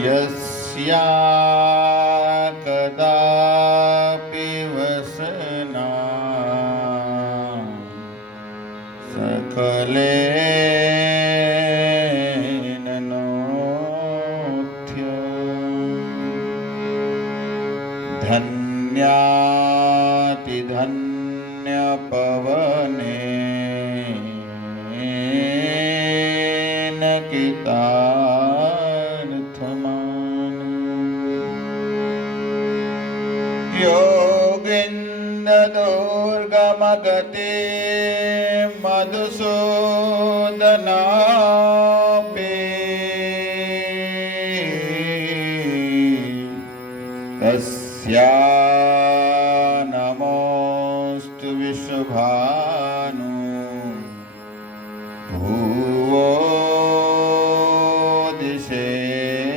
यस्या कदापि वसना सकलेन नोत्थ्य धन्यातिधन्यपवनेन कितार्थमान योगिन्ददुर्गमगते मधुसूदनापि तस्या नमोऽस्तु विश्वभानु भुवो दिशेऽपि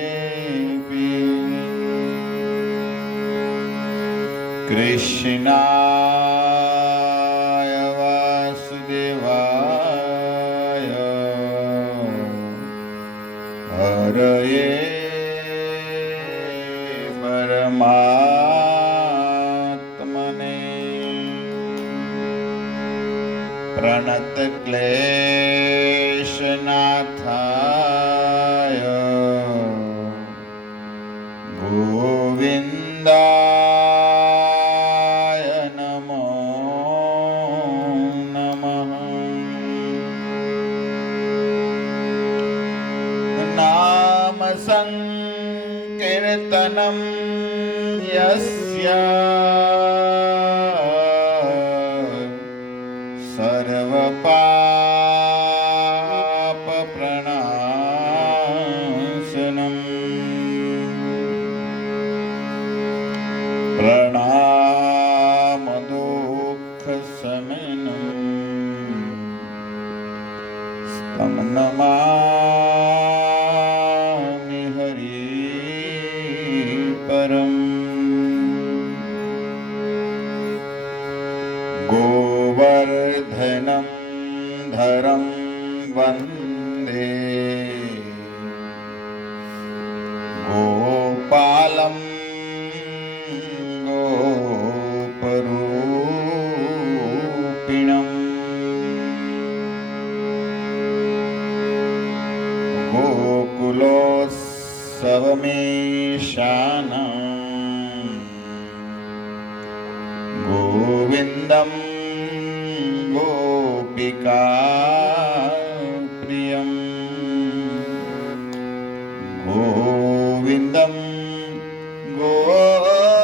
कृष्णाय वासुदेवाय हरये परमात्मने प्रणतक्लेशनाथाय गोविन्दाय नमो नमः। नाम संकीर्तनं यस्य सर्वपापप्रणाशनम् प्रणामदुःखशमनम् तं नमामि हरिपरम्। गोवर्धनं धरं वन्दे गोपालं गोपरूपिणम् गोकुलोत्सवमेशानम् गोविन्दं गोपिकाप्रियं गोविन्दं गोपिकाप्रियं।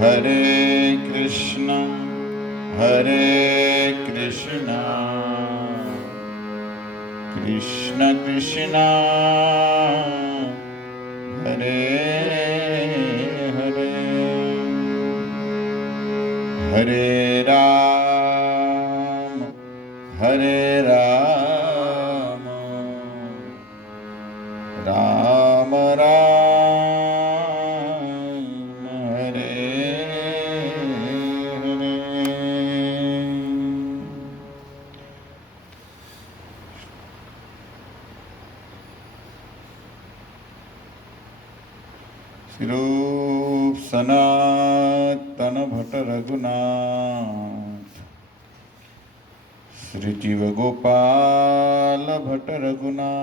हरे कृष्ण कृष्ण कृष्ण हरे हरे हरे राम राम राम हरे हरे। श्रीरूप सनातन भट्ट रघुनाथ श्री जीव गोपाल भट्ट रघुनाथ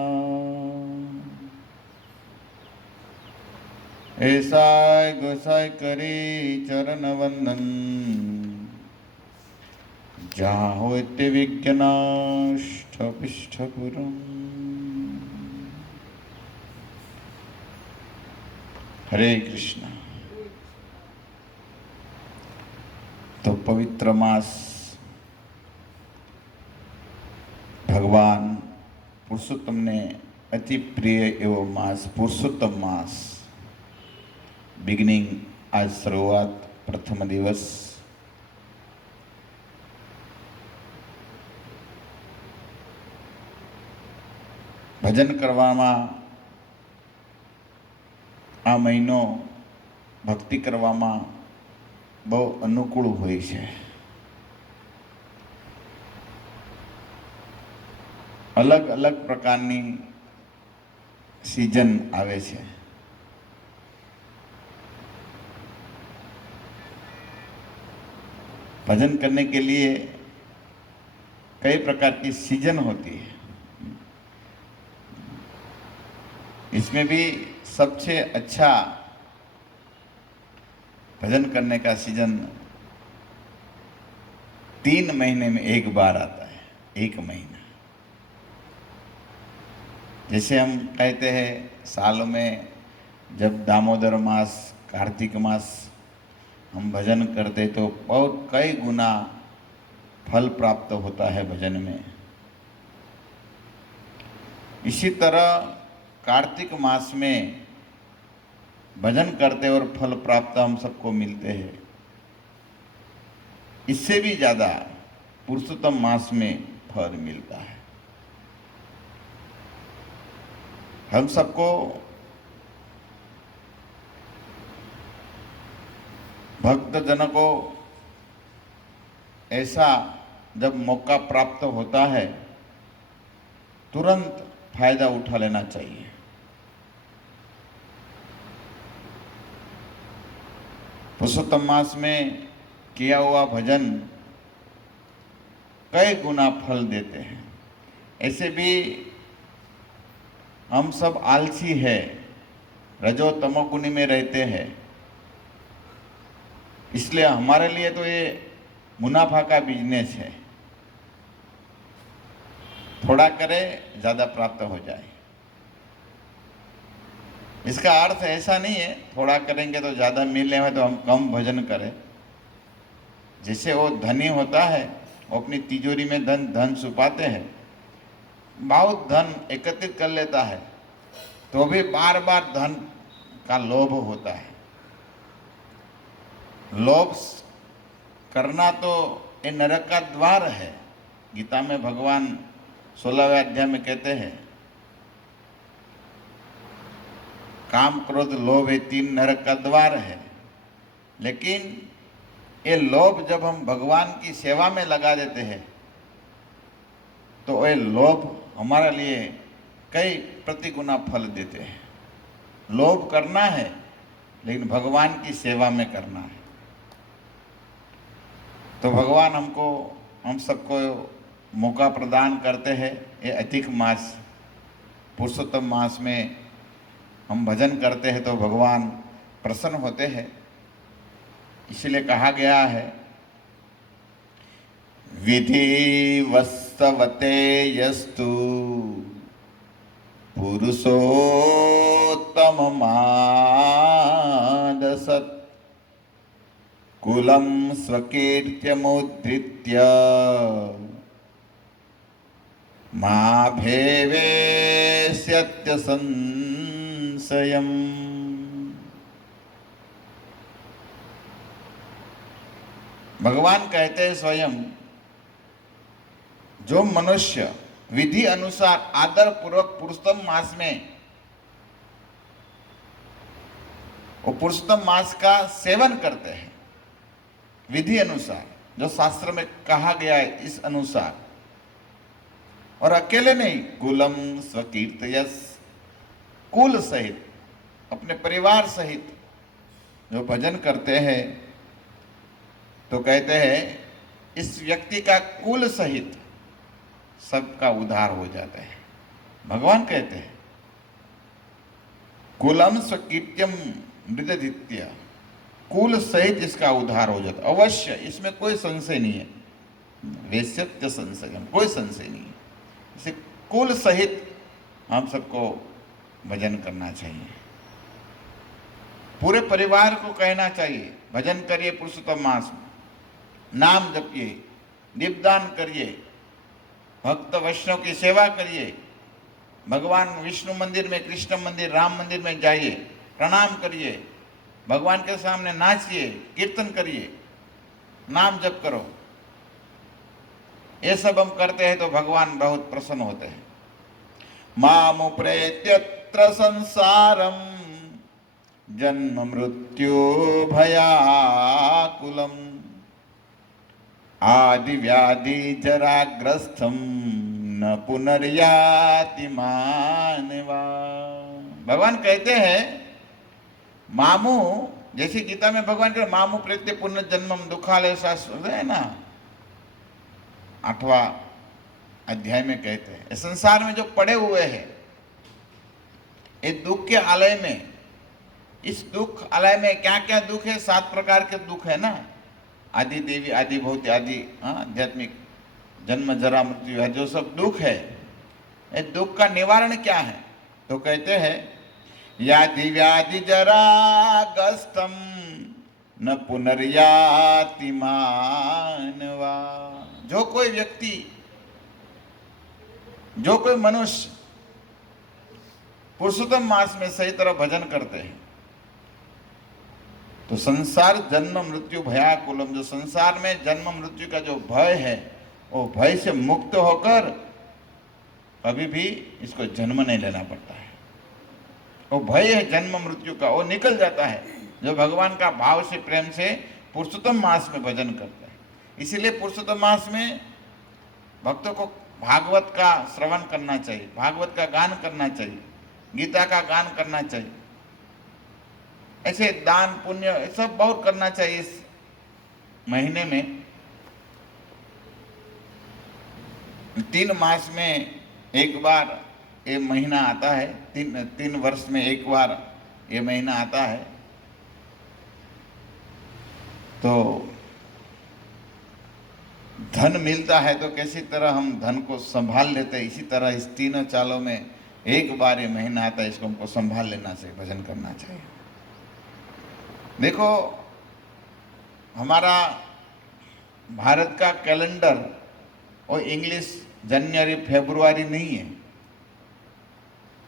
ऐसाय गोसाई करी चरण वंदन जहाँ होते विज्ञानाष्टपिष्ठ गुरुम्। हरे कृष्ण। तो पवित्र मास भगवान पुरुषोत्तम ने अति प्रिय एवं मास पुरुषोत्तम मास बिगिनिंग आज शुरुआत प्रथम दिवस भजन करवामा आ महीनो भक्ति करवामा बहु अनुकूल होय छे। અલગ અલગ પ્રકારની सीजन आवे छे। भजन करने के लिए कई प्रकार की सीजन होती है। इसमें भी सबसे अच्छा भजन करने का सीजन 3 महीने में एक बार आता है, 1 महीना। जैसे हम कहते हैं साल में जब दामोदर मास, कार्तिक मास हम भजन करते तो बहुत कई गुना फल प्राप्त होता है भजन में। इसी तरह कार्तिक मास में भजन करते और फल प्राप्त हम सबको मिलते हैं। इससे भी ज़्यादा पुरुषोत्तम मास में फल मिलता है। हम सबको भक्तजनों को ऐसा जब मौका प्राप्त होता है तुरंत फायदा उठा लेना चाहिए। पुरुषोत्तम मास में किया हुआ भजन कई गुना फल देते हैं। ऐसे भी हम सब आलसी है, रजो तमोगुनी में रहते हैं, इसलिए हमारे लिए तो ये मुनाफा का बिजनेस है। थोड़ा करे ज़्यादा प्राप्त हो जाए। इसका अर्थ ऐसा नहीं है थोड़ा करेंगे तो ज़्यादा मिलने में तो हम कम भजन करें। जैसे वो धनी होता है वो अपनी तिजोरी में धन छुपाते हैं, बहुत धन एकत्रित कर लेता है तो भी बार बार धन का लोभ होता है। लोभ करना तो ये नरक का द्वार है। गीता में भगवान 16वें अध्याय में कहते हैं काम क्रोध लोभ ये 3 नरक का द्वार है। लेकिन ये लोभ जब हम भगवान की सेवा में लगा देते हैं तो ये लोभ हमारे लिए कई प्रतिगुना फल देते हैं। लोभ करना है लेकिन भगवान की सेवा में करना है। तो भगवान हम सबको मौका प्रदान करते हैं। ये अधिक मास पुरुषोत्तम मास में हम भजन करते हैं तो भगवान प्रसन्न होते हैं। इसलिए कहा गया है विधि वस्तवते यस्तु पुरुषोत्तम मादसत् कुलं स्वकीर्त्यमुद्धृत्य मा भेवेष्यत्य संशयम्। भगवान कहते हैं स्वयं जो मनुष्य विधि अनुसार आदर पूर्वक पुरुषोत्तम मास में वो पुरुषोत्तम मास का सेवन करते हैं, विधि अनुसार जो शास्त्र में कहा गया है इस अनुसार, और अकेले नहीं कुलम स्वकीर्तयस कुल सहित अपने परिवार सहित जो भजन करते हैं तो कहते हैं इस व्यक्ति का कुल सहित सबका उद्धार हो जाता है। भगवान कहते हैं कुलम स्वकीर्त्यम मृदधित्य, कुल सहित इसका उद्धार हो जाता अवश्य, इसमें कोई संशय नहीं है। वेश्यत्य संशय, कोई संशय नहीं है। इसे कुल सहित हम सबको भजन करना चाहिए। पूरे परिवार को कहना चाहिए भजन करिए पुरुषोत्तम मास में, नाम जपिए, दीपदान करिए, भक्त वैष्णव की सेवा करिए, भगवान विष्णु मंदिर में, कृष्ण मंदिर, राम मंदिर में जाइए, प्रणाम करिए, भगवान के सामने नाचिए, कीर्तन करिए, नाम जप करो। ये सब हम करते हैं तो भगवान बहुत प्रसन्न होते हैं। मामुप्रेत्यत्र संसारम जन्म मृत्यु भयाकुलम आदि व्याधि जराग्रस्थम न पुनर्याति मानवा। भगवान कहते हैं मामू, जैसे गीता में भगवान कहते मामू प्रत्ये पुनर्जन्मम दुखालय शास्त्र है ना, 8वां अध्याय में कहते हैं इस संसार में जो पड़े हुए हैं ये दुख के आलय में, इस दुख आलय में क्या क्या दुख है, 7 प्रकार के दुख है ना, आदि देवी आदि भौतिक आदि आध्यात्मिक, जन्म जरा मृत्यु है, जो सब दुख है, ये दुख का निवारण क्या है? तो कहते हैं यादि व्याधि जरा गस्तम न पुनर्याति मानवा। जो कोई व्यक्ति, जो कोई मनुष्य पुरुषोत्तम मास में सही तरह भजन करते हैं तो संसार जन्म मृत्यु भयाकुलम, जो संसार में जन्म मृत्यु का जो भय है वो भय से मुक्त होकर कभी भी इसको जन्म नहीं लेना पड़ता है। वो भय है जन्म मृत्यु का, वो निकल जाता है जो भगवान का भाव से प्रेम से पुरुषोत्तम मास में भजन करता है। इसीलिए पुरुषोत्तम मास में भक्तों को भागवत का श्रवण करना चाहिए, भागवत का गान करना चाहिए, गीता का गान करना चाहिए, ऐसे दान पुण्य सब बहुत करना चाहिए। इस महीने में 3 मास में एक बार ये महीना आता है, 3 वर्ष में एक बार ये महीना आता है। तो धन मिलता है तो कैसी तरह हम धन को संभाल लेते हैं, इसी तरह इस 3 सालों में एक बार ये महीना आता है, इसको हमको संभाल लेना चाहिए, भजन करना चाहिए। देखो हमारा भारत का कैलेंडर और इंग्लिश जनवरी फरवरी नहीं है।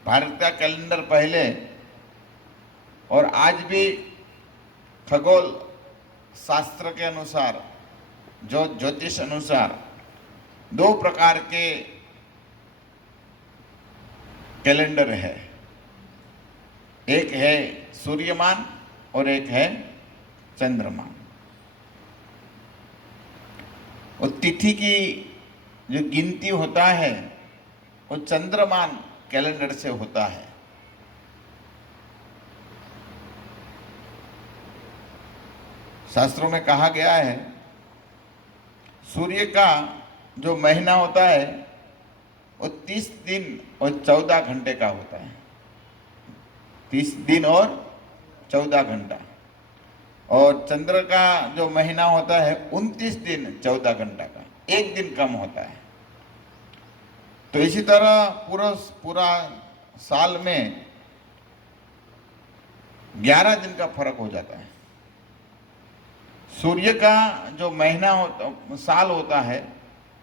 भारत का कैलेंडर पहले और आज भी खगोल शास्त्र के अनुसार, जो ज्योतिष अनुसार 2 प्रकार के कैलेंडर है, एक है सूर्यमान और एक है चंद्रमान। और तिथि की जो गिनती होता है वो चंद्रमान कैलेंडर से होता है। शास्त्रों में कहा गया है सूर्य का जो महीना होता है वो 30 दिन और 14 घंटे का होता है, 30 दिन और 14 घंटा। और चंद्र का जो महीना होता है 29 दिन 14 घंटा का, 1 दिन कम होता है। तो इसी तरह पूरा साल में 11 दिन का फर्क हो जाता है। सूर्य का जो महीना होता, साल होता है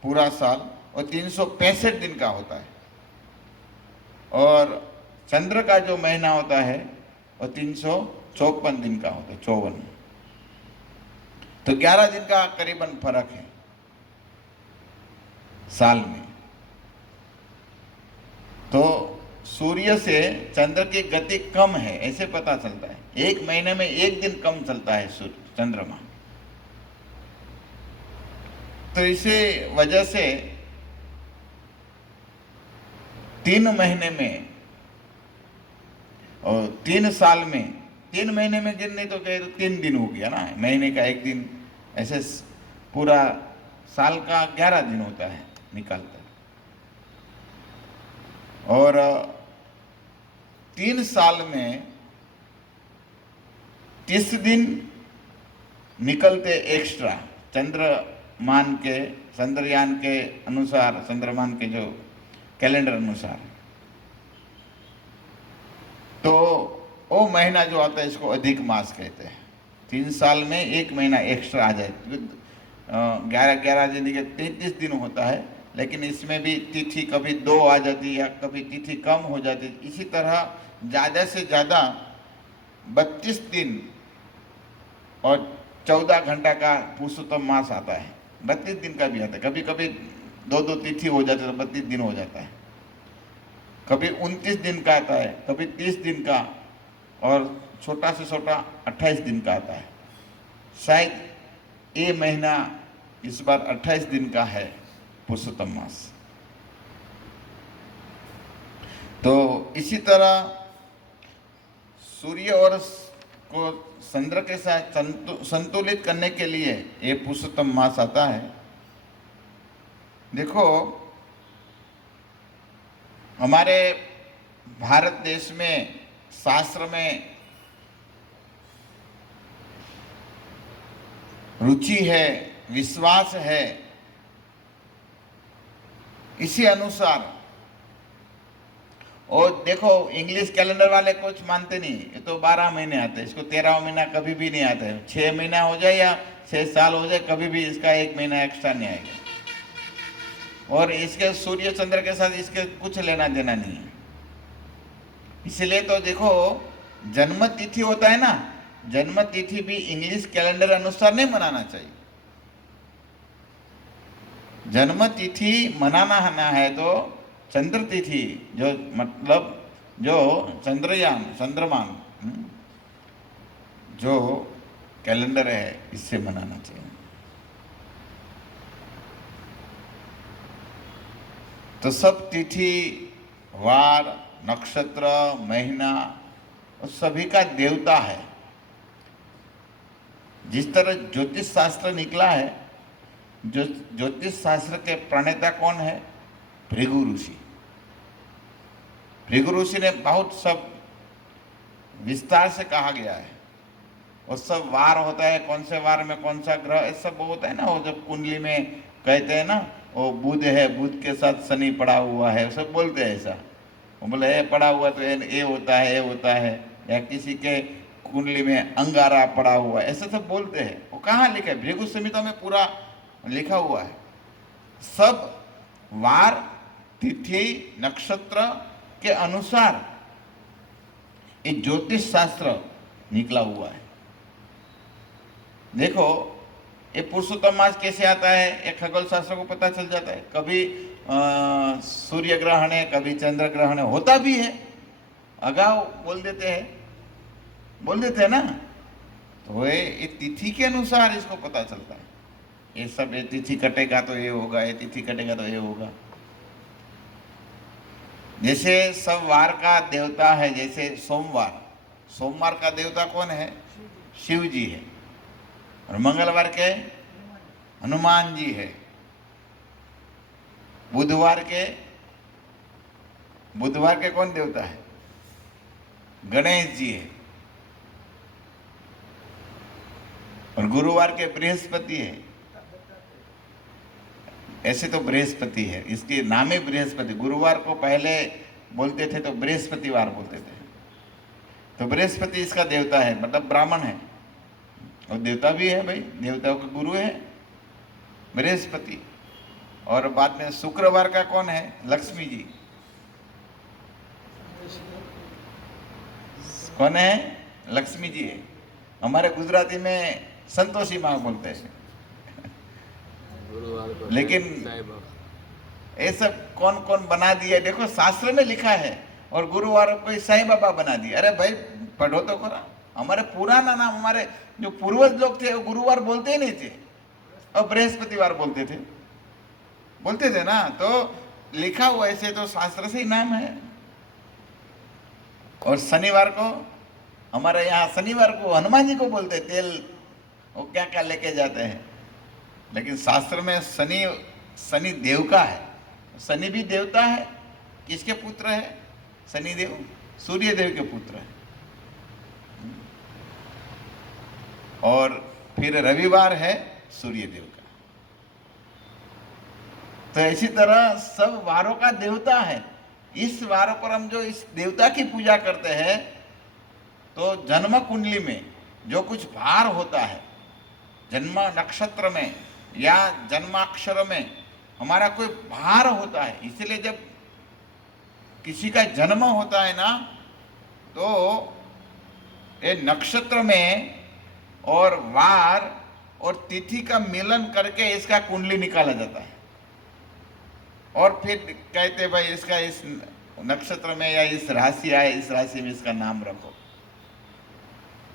पूरा साल, और 365 दिन का होता है, और चंद्र का जो महीना होता है वो 354 दिन का होता है, 54। तो 11 दिन का करीबन फर्क है साल में। तो सूर्य से चंद्र की गति कम है ऐसे पता चलता है। 1 महीने में 1 दिन कम चलता है चंद्रमा। तो इसी वजह से 3 महीने में और 3 साल में, 3 महीने में गिनने तो कहे तो 3 दिन हो गया ना, महीने का 1 दिन, ऐसे पूरा साल का 11 दिन होता है निकलता है। और 3 साल में 30 दिन निकलते एक्स्ट्रा चंद्रमान के, चंद्रयान के अनुसार, चंद्रमान के जो कैलेंडर अनुसार। तो वो महीना जो आता है इसको अधिक मास कहते हैं। 3 साल में 1 महीना एक्स्ट्रा आ जाए, 11 दिन के 33 दिन होता है, लेकिन इसमें भी तिथि कभी 2 आ जाती है या कभी तिथि कम हो जाती है। इसी तरह ज़्यादा से ज़्यादा 32 दिन और 14 घंटा का पुरुषोत्तम मास आता है। 32 दिन का भी आता है, कभी कभी 2 तिथि हो जाते तो 32 दिन हो जाता है, कभी 29 दिन का आता है, कभी 30 दिन का, और छोटा से छोटा 28 दिन का आता है। शायद ये महीना इस बार 28 दिन का है पुरुषोत्तम मास। तो इसी तरह सूर्य और को चंद्र के साथ संतुलित करने के लिए ये पुरुषोत्तम मास आता है। देखो, हमारे भारत देश में शास्त्र में रुचि है, विश्वास है, इसी अनुसार। और देखो, इंग्लिश कैलेंडर वाले कुछ मानते नहीं, ये तो 12 महीने आते हैं, इसको 13वां महीना कभी भी नहीं आता है। 6 महीना हो जाए या 6 साल हो जाए, कभी भी इसका 1 महीना एक्स्ट्रा नहीं आएगा। और इसके सूर्य चंद्र के साथ इसके कुछ लेना देना नहीं है। इसलिए तो देखो, जन्म तिथि होता है ना, जन्म तिथि भी इंग्लिश कैलेंडर अनुसार नहीं मनाना चाहिए। जन्म तिथि मनाना है तो चंद्र तिथि, जो मतलब जो चंद्रयान चंद्रमान जो कैलेंडर है, इससे मनाना चाहिए। तो सब तिथि, वार, नक्षत्र, महीना सभी का देवता है। जिस तरह ज्योतिष शास्त्र निकला है, जो ज्योतिष शास्त्र के प्रणेता कौन है? भृगु ऋषि। भृगु ऋषि ने बहुत सब विस्तार से कहा गया है। और सब वार होता है, कौन से वार में कौन सा ग्रह, ये सब होता है ना। वो जब कुंडली में कहते हैं ना, वो बुध है, बुध के साथ शनि पड़ा हुआ है, सब बोलते हैं ऐसा। वो बोले ये पड़ा हुआ तो ये होता है, ये होता है। या किसी के कुंडली में अंगारा पड़ा हुआ है, ऐसे सब बोलते हैं। वो कहाँ लिखा है? भृगु संहिता में पूरा लिखा हुआ है। सब वार, तिथि, नक्षत्र के अनुसार ये ज्योतिष शास्त्र निकला हुआ है। देखो, ये पुरुषोत्तम मास कैसे आता है, ये खगोल शास्त्र को पता चल जाता है। कभी सूर्य ग्रहण है, कभी चंद्र ग्रहण है, होता भी है, अगाऊ बोल देते हैं ना। तो ये तिथि के अनुसार इसको पता चलता है। ये सब, ये तिथि कटेगा तो ये होगा, ये तिथि कटेगा तो ये होगा। जैसे सब वार का देवता है, जैसे सोमवार का देवता कौन है? शिव जी है। और मंगलवार के हनुमान जी है। बुधवार के कौन देवता है? गणेश जी है। और गुरुवार के बृहस्पति है। ऐसे तो बृहस्पति है, इसके नाम ही बृहस्पति। गुरुवार को पहले बोलते थे तो बृहस्पतिवार बोलते थे। तो बृहस्पति इसका देवता है, मतलब ब्राह्मण है और देवता भी है भाई, देवताओं का गुरु है बृहस्पति। और बाद में शुक्रवार का कौन है? लक्ष्मी जी। कौन है? लक्ष्मी जी है। हमारे गुजराती में संतोषी माँ बोलते हैं। लेकिन ये सब कौन कौन बना दिया? देखो, शास्त्र में लिखा है। और गुरुवार को साईं बाबा बना दिया। अरे भाई, पढ़ो तो करा। हमारे पुराना नाम, हमारे जो पूर्वज लोग थे, वो गुरुवार बोलते ही नहीं थे और बृहस्पतिवार बोलते थे ना। तो लिखा हुआ ऐसे तो शास्त्र से ही नाम है। और शनिवार को, हमारे यहाँ शनिवार को हनुमान जी को बोलते, तेल वो क्या क्या लेके जाते हैं। लेकिन शास्त्र में शनि देव का है। शनि भी देवता है। किसके पुत्र है? शनि देव सूर्य देव के पुत्र है। और फिर रविवार है सूर्य देव का। तो इसी तरह सब वारों का देवता है। इस वारों पर हम जो इस देवता की पूजा करते हैं, तो जन्म कुंडली में जो कुछ भार होता है, जन्म नक्षत्र में या जन्माक्षर में हमारा कोई भार होता है। इसलिए जब किसी का जन्म होता है ना, तो ये नक्षत्र में और वार और तिथि का मिलन करके इसका कुंडली निकाला जाता है। और फिर कहते भाई इसका इस नक्षत्र में या इस राशि आए, इस राशि में इसका नाम रखो।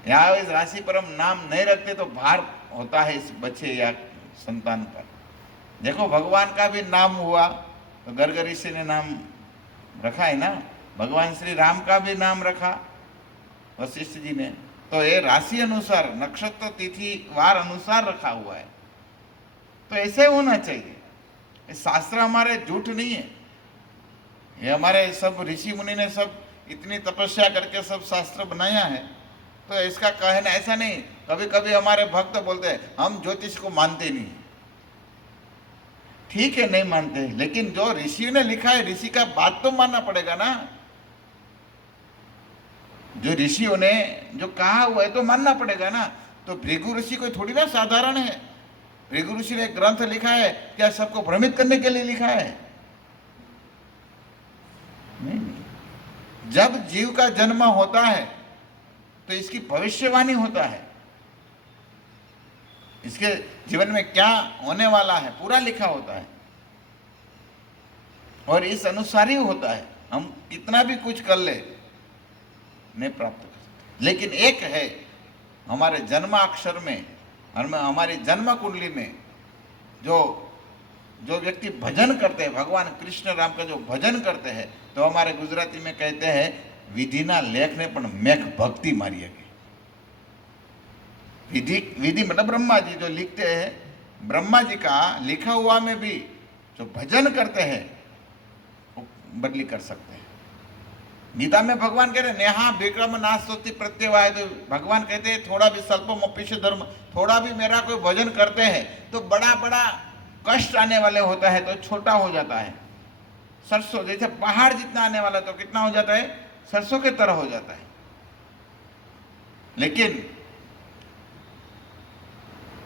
या इस राशि पर हम नाम नहीं रखते तो भार होता है इस बच्चे या संतान पर। देखो, भगवान का भी नाम हुआ तो गर्ग ऋषि ने नाम रखा है ना, भगवान श्री राम का भी नाम रखा वशिष्ठ जी ने, तो ये राशि अनुसार, नक्षत्र तिथि वार अनुसार रखा हुआ है। तो ऐसे होना चाहिए। ये शास्त्र हमारे झूठ नहीं है, ये हमारे सब ऋषि मुनि ने सब इतनी तपस्या करके सब शास्त्र बनाया है। तो इसका कहना ऐसा नहीं, कभी कभी हमारे भक्त बोलते हैं हम ज्योतिष को मानते नहीं। ठीक है, नहीं मानते, लेकिन जो ऋषि ने लिखा है, ऋषि का बात तो मानना पड़ेगा ना। जो ऋषियों ने जो कहा हुआ है तो मानना पड़ेगा ना। तो भृगु ऋषि कोई थोड़ी ना साधारण है। भृगु ऋषि ने ग्रंथ लिखा है, क्या सबको भ्रमित करने के लिए लिखा है? नहीं। जब जीव का जन्म होता है तो इसकी भविष्यवाणी होता है, इसके जीवन में क्या होने वाला है पूरा लिखा होता है, और इस अनुसार ही होता है। हम कितना भी कुछ कर ले नहीं प्राप्त कर सकते। लेकिन एक है, हमारे जन्माक्षर में, हमारी जन्म कुंडली में जो जो व्यक्ति भजन करते हैं, भगवान कृष्ण राम का जो भजन करते हैं, तो हमारे गुजराती में कहते हैं विधिना लेख ने पण मेघ भक्ति मारी है। विधि मतलब ब्रह्मा जी जो लिखते हैं, ब्रह्मा जी का लिखा हुआ में भी जो भजन करते हैं वो बदली कर सकते हैं। गीता में भगवान कह रहे नेहा विक्रम नास्तुति प्रत्यवाय, तो भगवान कहते हैं थोड़ा भी स्वल्पम अपिश धर्म, थोड़ा भी मेरा कोई भजन करते हैं तो बड़ा बड़ा कष्ट आने वाले होता है तो छोटा हो जाता है। सरसों जैसे पहाड़ जितना आने वाला तो कितना हो जाता है, सरसों के तरह हो जाता है। लेकिन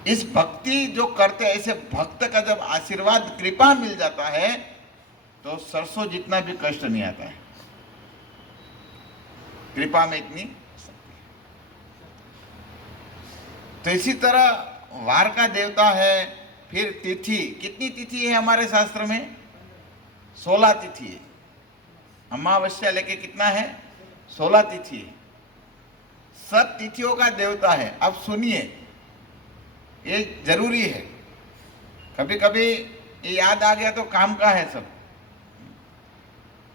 इस भक्ति जो करते हैं, ऐसे भक्त का जब आशीर्वाद कृपा मिल जाता है तो सरसों जितना भी कष्ट नहीं आता है। कृपा में इतनी शक्ति है। तो इसी तरह वार का देवता है। फिर तिथि, कितनी तिथि है हमारे शास्त्र में? 16 तिथि है। अमावस्या लेके कितना है? 16 तिथि है। सब तिथियों का देवता है। अब सुनिए, ये जरूरी है, कभी कभी ये याद आ गया तो काम का है सब।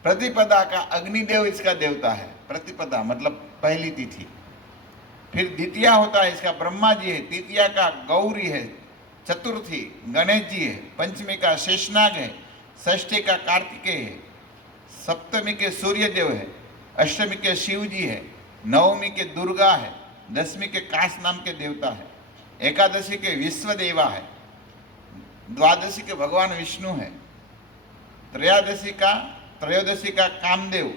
प्रतिपदा का अग्निदेव इसका देवता है। प्रतिपदा मतलब पहली तिथि। फिर द्वितीया होता है इसका ब्रह्मा जी है। तृतीया का गौरी है। चतुर्थी गणेश जी है। पंचमी का शेषनाग है। षष्ठी का कार्तिकेय है। सप्तमी के सूर्यदेव है। अष्टमी के शिव जी है। नवमी के दुर्गा है। दसवीं के काश नाम के देवता है। एकादशी के विश्वदेवा है। द्वादशी के भगवान विष्णु है। त्रयोदशी का कामदेव।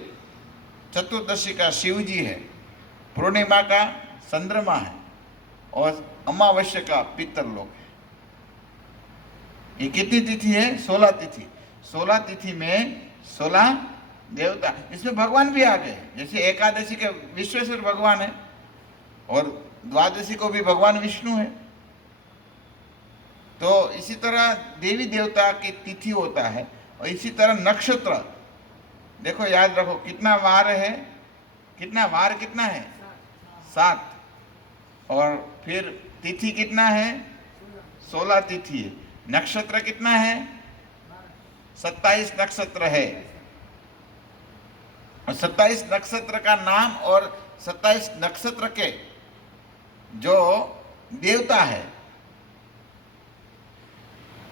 चतुर्दशी का शिव जी है। पूर्णिमा का चंद्रमा है। और अमावस्या का पितरलोक है। ये कितनी तिथि है? 16 तिथि। 16 तिथि में 16 देवता, इसमें भगवान भी आ गए। जैसे एकादशी के विश्वेश्वर भगवान है और द्वादशी को भी भगवान विष्णु है। तो इसी तरह देवी देवता की तिथि होता है। और इसी तरह नक्षत्र, देखो याद रखो कितना वार है, कितना वार कितना है? 7। और फिर तिथि कितना है? 16 तिथि है। नक्षत्र कितना है? 27 नक्षत्र है। और 27 नक्षत्र का नाम और 27 नक्षत्र के जो देवता है,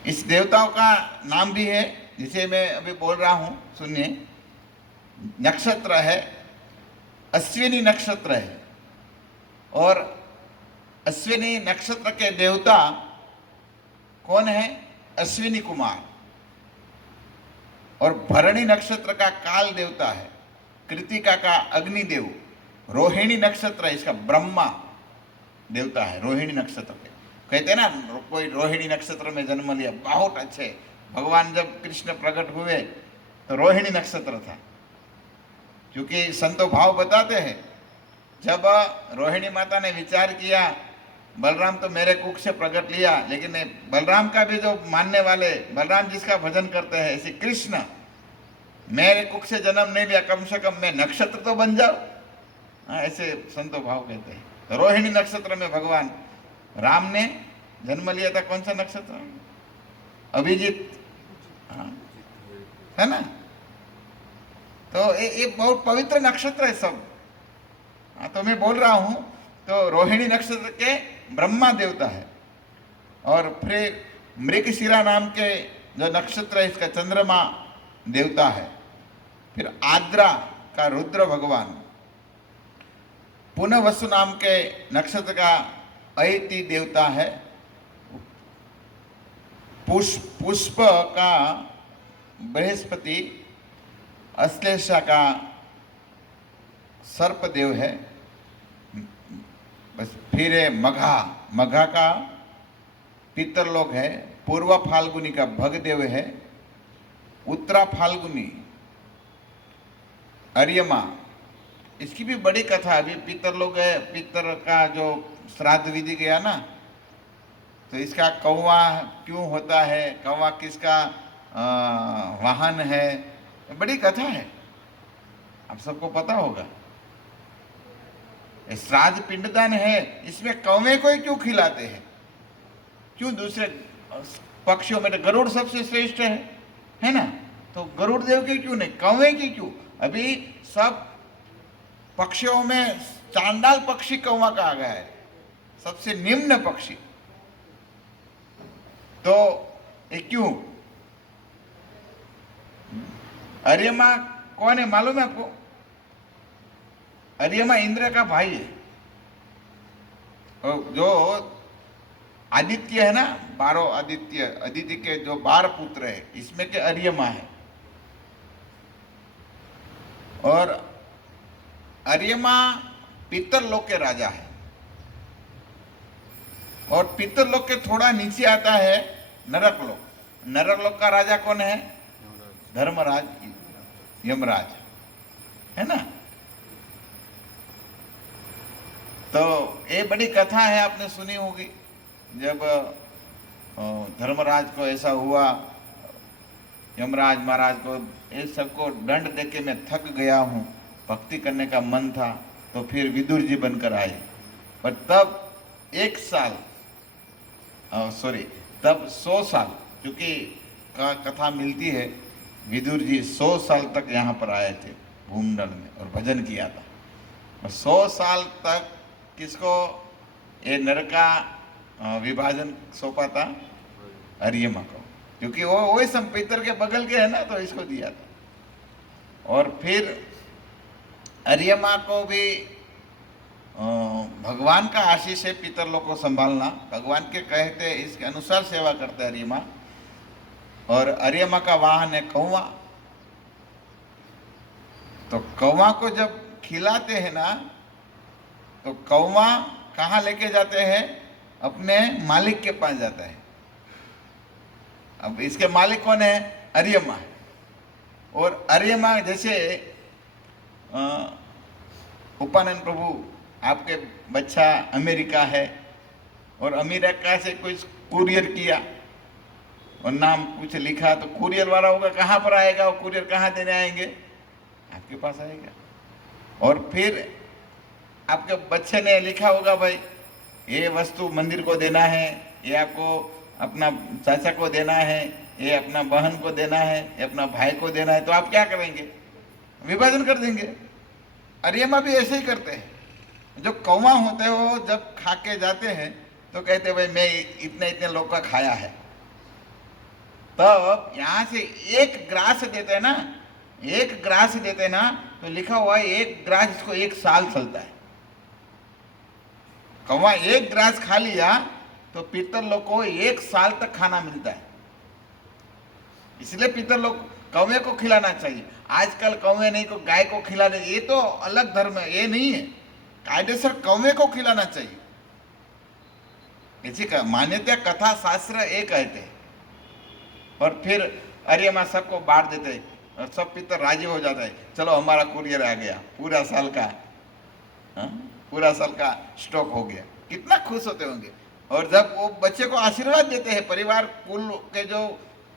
इस देवताओं का नाम भी है, जिसे मैं अभी बोल रहा हूं, सुनिए। नक्षत्र है, अश्विनी नक्षत्र है। और अश्विनी नक्षत्र के देवता कौन है? अश्विनी कुमार। और भरणी नक्षत्र का काल देवता है। कृतिका का अग्निदेव। रोहिणी नक्षत्र इसका ब्रह्मा देवता है। रोहिणी नक्षत्र के कहते हैं ना, कोई रोहिणी नक्षत्र में जन्म लिया, बहुत अच्छे। भगवान जब कृष्ण प्रकट हुए तो रोहिणी नक्षत्र था। क्योंकि संतो भाव बताते हैं, जब रोहिणी माता ने विचार किया बलराम तो मेरे कुख से प्रकट लिया, लेकिन बलराम का भी जो मानने वाले, बलराम जिसका भजन करते हैं, ऐसे कृष्ण मेरे कुख से जन्म नहीं लिया, कम से कम मैं नक्षत्र तो बन जाऊं। ऐसे संतो भाव कहते हैं। तो रोहिणी नक्षत्र में भगवान राम ने जन्म लिया था। कौन सा नक्षत्र? अभिजीत, है ना। तो ये बहुत पवित्र नक्षत्र है सब। हाँ, तो मैं बोल रहा हूं, तो रोहिणी नक्षत्र के ब्रह्मा देवता है, और फिर मृगशिरा नाम के जो नक्षत्र है इसका चंद्रमा देवता है, फिर आद्रा का रुद्र भगवान, पुनर्वसु नाम के नक्षत्र का अयति देवता है, पुष्प का बृहस्पति, अश्लेषा का सर्प देव है, बस फिर है मघा, मघा का पितरलोक है, पूर्व फाल्गुनी का भगदेव है, उत्तरा फाल्गुनी अर्यमा, इसकी भी बड़ी कथा। अभी पितरलोक है, पितर का जो श्राद्ध विधि गया ना, तो इसका कौवा क्यों होता है, कौवा किसका वाहन है, बड़ी कथा है, आप सबको पता होगा। श्राद्ध पिंडदान है, इसमें कौवे को ही क्यों खिलाते हैं, क्यों दूसरे पक्षियों में? तो गरुड़ सबसे श्रेष्ठ है ना, तो गरुड़ देव के क्यों नहीं, कौवे की क्यों? अभी सब पक्षियों में चांडाल पक्षी कौवा का आ गया है, सबसे निम्न पक्षी, तो ये क्यों? अर्यमा कौन है मालूम है आपको? अर्यमा इंद्र का भाई है, और जो आदित्य है ना, 12 आदित्य, अदिति के जो 12 पुत्र है, इसमें के अर्यमा है। और अर्यमा पितरलोक के राजा है, और पितरलोक के थोड़ा नीचे आता है नरकलोक। नरकलोक का राजा कौन है? धर्मराज, यमराज, है ना। तो ये बड़ी कथा है, आपने सुनी होगी, जब धर्मराज को ऐसा हुआ, यमराज महाराज को, ये सबको दंड देके मैं थक गया हूँ, भक्ति करने का मन था, तो फिर विदुर जी बनकर आए। पर तब 1 साल, सॉरी, तब 100 साल, क्योंकि कथा मिलती है विदुर जी 100 साल तक यहाँ पर आए थे भूमंडल में और भजन किया था। और 100 साल तक किसको ये नर का विभाजन सौंपा था? अर्यमा को, क्योंकि वो वही पितर के बगल के है ना, तो इसको दिया था। और फिर अर्यमा को भी भगवान का आशीष है पितरलोक को संभालना, भगवान के कहते इसके अनुसार सेवा करते हैं अर्यमा। और अर्यमा का वाहन है कौवा, तो कौवा को जब खिलाते हैं ना, तो कौवा कहाँ लेके जाते हैं? अपने मालिक के पास जाता है। अब इसके मालिक कौन है? अर्यमा है। और अर्यमा जैसे उपानंद प्रभु, आपके बच्चा अमेरिका है, और अमेरिका से कुछ कुरियर किया और नाम कुछ लिखा, तो कुरियर वाला होगा कहाँ पर आएगा, और कुरियर कहाँ देने आएंगे? आपके पास आएगा। और फिर आपके बच्चे ने लिखा होगा, भाई ये वस्तु मंदिर को देना है, ये आपको अपना चाचा को देना है, ये अपना बहन को देना है, ये अपना भाई को देना है, तो आप क्या करेंगे? विभाजन कर देंगे। अर्यमा भी ऐसे ही करते हैं। जो कौवा होते हैं वो जब खा के जाते हैं तो कहते हैं भाई मैं इतने इतने लोग का खाया है। तब यहाँ से एक ग्रास देते हैं ना, एक ग्रास देते हैं ना, तो लिखा हुआ है एक ग्रास इसको 1 साल चलता है। कौवा 1 ग्रास खा लिया तो पितर लोग को 1 साल तक खाना मिलता है। इसलिए पितर लोग कौवे को खिलाना चाहिए। आजकल कौवे नहीं को गाय को खिलाने, ये तो अलग धर्म है, ये नहीं है। कायदेसर कौवे को खिलाना चाहिए। इसी का मान्यता, कथा, शास्त्र ये कहते हैं। और फिर अर्यमा सबको बांट देते हैं और सब पितर राजी हो जाता है, चलो हमारा कुरियर आ गया, पूरा साल का, पूरा साल का स्टॉक हो गया। कितना खुश होते होंगे। और जब वो बच्चे को आशीर्वाद देते हैं, परिवार कुल के जो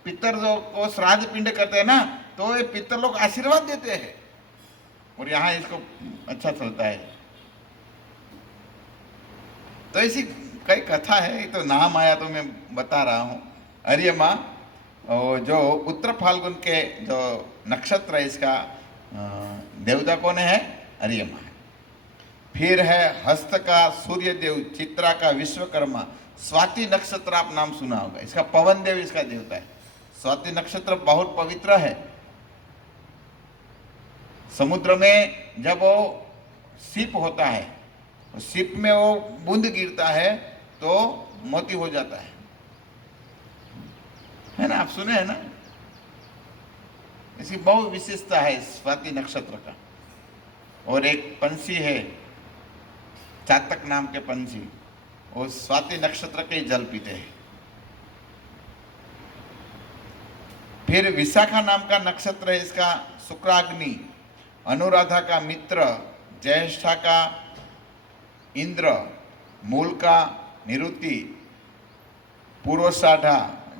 पितर जो को श्राद्ध पिंड करते हैं ना, तो ये पितर लोग आशीर्वाद देते हैं और यहाँ इसको अच्छा चलता है। तो ऐसी कई कथा है, ये तो नाम आया तो मैं बता रहा हूँ। अर्यमा जो उत्तर फाल्गुन के जो नक्षत्र है इसका देवता कौन है? अर्यमा है। फिर है हस्त का सूर्यदेव, चित्रा का विश्वकर्मा। स्वाति नक्षत्र आप नाम सुना होगा, इसका पवन देव इसका देवता है। स्वाति नक्षत्र बहुत पवित्र है। समुद्र में जब वो सीप होता है, तो सीप में वो बूंद गिरता है तो मोती हो जाता है ना? आप सुने हैं ना? इसकी बहुत विशेषता है स्वाति नक्षत्र का। और एक पंछी है, चातक नाम के पंछी, वो स्वाति नक्षत्र के जल पीते हैं। फिर विशाखा नाम का नक्षत्र है इसका, शुक्राग्नि। अनुराधा का मित्र, ज्येष्ठा का इंद्र, मूल का निरुति, पूर्वाषाढ़ा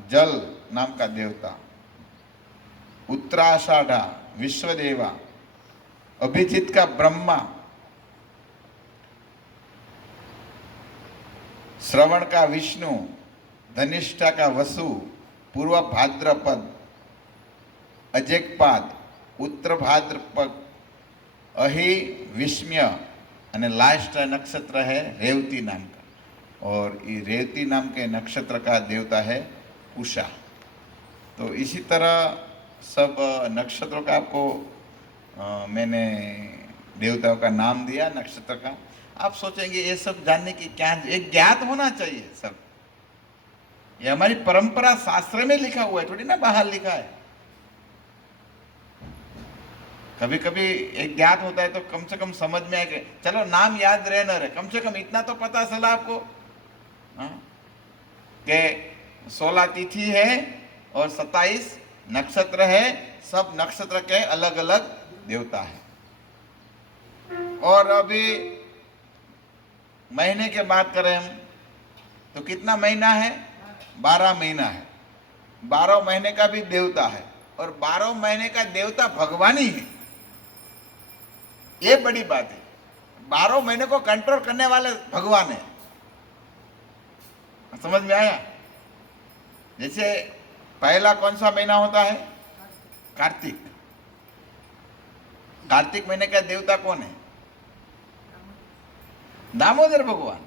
जल नाम का देवता, उत्तराषाढ़ा विश्वदेवा, अभिजित का ब्रह्मा, श्रवण का विष्णु, धनिष्ठा का वसु, पूर्व भाद्रपद अजेकपाद, उत्तर भाद्रपद अहि विस्मय, અને लास्ट नक्षत्र है रेवती नाम का। और ये रेवती नाम के नक्षत्र का देवता है उषा। तो इसी तरह सब नक्षत्रों का आपको मैंने देवताओं का नाम दिया, नक्षत्र का। आप सोचेंगे ये सब जानने की क्या, एक ज्ञात होना चाहिए सब। ये हमारी परंपरा शास्त्र में लिखा हुआ है, थोड़ी ना बाहर लिखा है। कभी कभी एक ज्ञात होता है तो कम से कम समझ में आए कि चलो नाम याद रहे न रहे, कम से कम इतना तो पता चला आपको कि 16 तिथि है और 27 नक्षत्र है। सब नक्षत्र के अलग अलग देवता है। और अभी महीने के बात करें हम तो कितना महीना है? 12 महीना है। 12 महीने का भी देवता है और 12 महीने का देवता भगवान ही है। ये बड़ी बात है। 12 महीने को कंट्रोल करने वाले भगवान है। समझ में आया? जैसे पहला कौन सा महीना होता है? कार्तिक। कार्तिक महीने का देवता कौन है? दामोदर भगवान,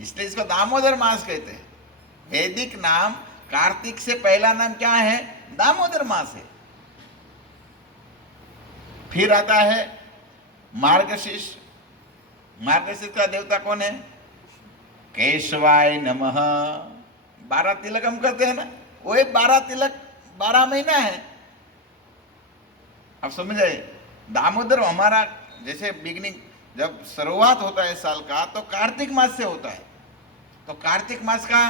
इसलिए इसको दामोदर मास कहते हैं। वैदिक नाम कार्तिक से पहला नाम क्या है? दामोदर मास है। फिर आता है मार्गशीर्ष। मार्गशीर्ष का देवता कौन है? केशवाय नमः। 12 तिलक हम करते हैं ना, वही 12 तिलक 12 महीना है। आप समझ आए? दामोदर हमारा जैसे बिगनिंग, जब शुरुआत होता है साल का तो कार्तिक मास से होता है। तो कार्तिक मास का